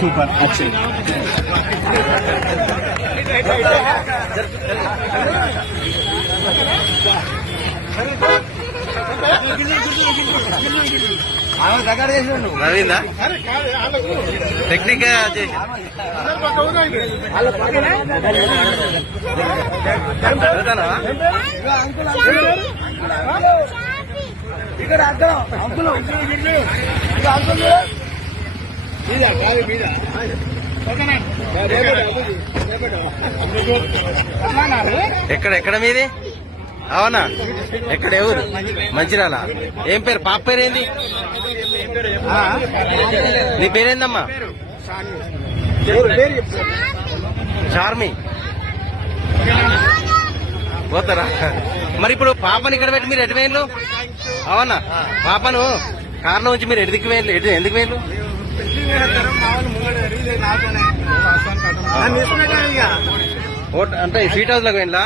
super अच्छे నవీందా technique చేసి ఇక్కడ అంకులు ఎక్కడ మీది అవునా ఎక్కడ ఎవరు మంచిరాల ఏం పేరు పాప పేరు ఏంది నీ పేరేందమ్మా చార్మి పోతారా మరి ఇప్పుడు పాపని ఇక్కడ పెట్టి మీరు ఎటు వేయండు అవునా పాపను కార్లో ఉంచి మీరు ఎటు దిక్కు వేయండి ఎందుకు వేయండు అంటే స్వీట్ హౌస్ లోకి వెళ్ళా